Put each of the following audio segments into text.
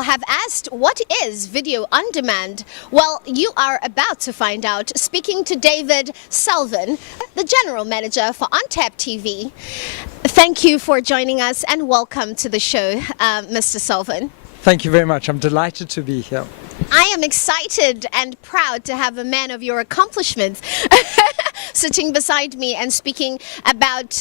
people have asked, what is video on demand? Well, you are about to find out, speaking to David Salvan, the general manager for ONTAP TV. Thank you for joining us and welcome to the show, Mr. Salvan. Thank you very much. I'm delighted to be here. I am excited and proud to have a man of your accomplishments sitting beside me and speaking about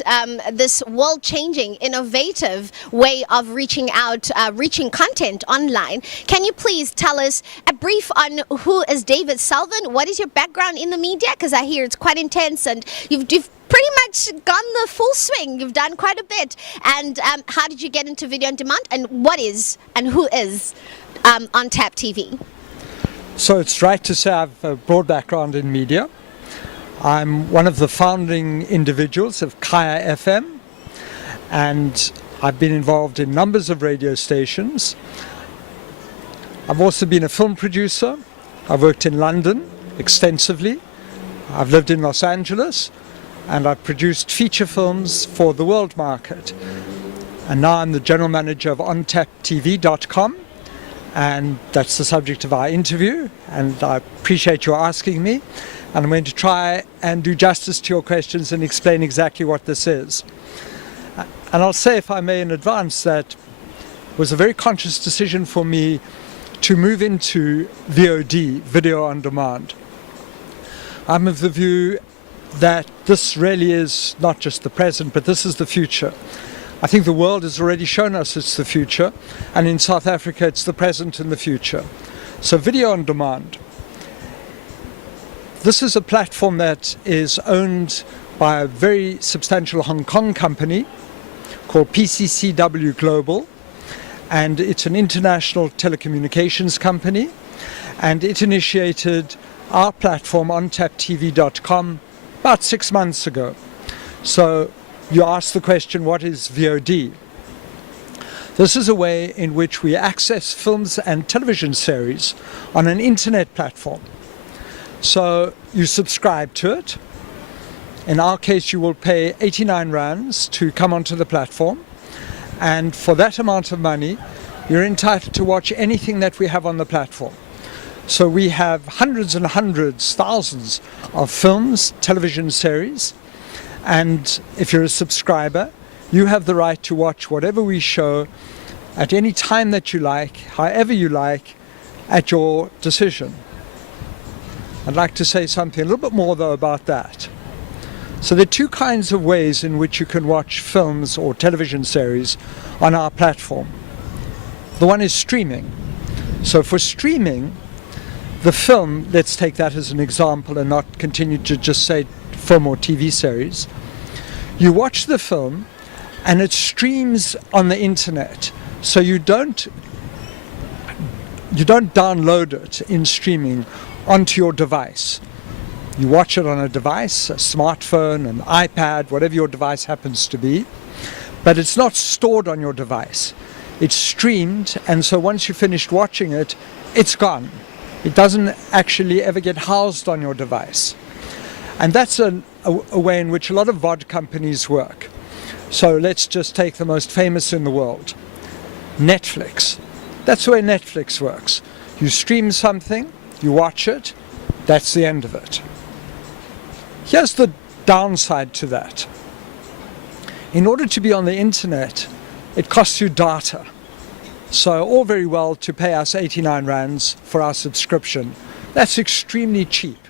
this world-changing, innovative way of reaching out, reaching content online. Can you please tell us a brief on who is David Salvan? What is your background in the media? Because I hear it's quite intense and you've pretty much gone the full swing. You've done quite a bit. And how did you get into video on demand? And what is and who is ONTAP TV? So it's right to say I have a broad background in media. I'm one of the founding individuals of Kaya FM, and I've been involved in numbers of radio stations. I've also been a film producer. I've worked in London extensively. I've lived in Los Angeles, and I've produced feature films for the world market. And now I'm the general manager of ONTAPtv.com. And that's the subject of our interview, and I appreciate you asking me, and I'm going to try and do justice to your questions and explain exactly what this is. And I'll say, if I may, in advance, that it was a very conscious decision for me to move into VOD, video on demand. I'm of the view that this really is not just the present, but this is the future. I think the world has already shown us it's the future, and in South Africa it's the present and the future. So video on demand. This is a platform that is owned by a very substantial Hong Kong company called PCCW Global, and it's an international telecommunications company, and it initiated our platform ONTAPtv.com about 6 months ago. So you asked the question, what is VOD? This is a way in which we access films and television series on an internet platform. So you subscribe to it. In our case, you will pay 89 rands to come onto the platform. And for that amount of money, you're entitled to watch anything that we have on the platform. So we have hundreds and hundreds, thousands of films, television series. And if you're a subscriber, you have the right to watch whatever we show at any time that you like, however you like, at your decision. I'd like to say something a little bit more, though, about that. So there are two kinds of ways in which you can watch films or television series on our platform. The one is streaming. So for streaming, the film, let's take that as an example and not continue to just say film or TV series. You watch the film and it streams on the internet. So you don't download it in streaming onto your device. You watch it on a device, a smartphone, an iPad, whatever your device happens to be, but it's not stored on your device. It's streamed, and so once you've finished watching it, it's gone. It doesn't actually ever get housed on your device. And that's a way in which a lot of VOD companies work. So let's just take the most famous in the world, Netflix. That's the way Netflix works. You stream something, you watch it, that's the end of it. Here's the downside to that. In order to be on the internet, it costs you data. So all very well to pay us 89 rands for our subscription. That's extremely cheap.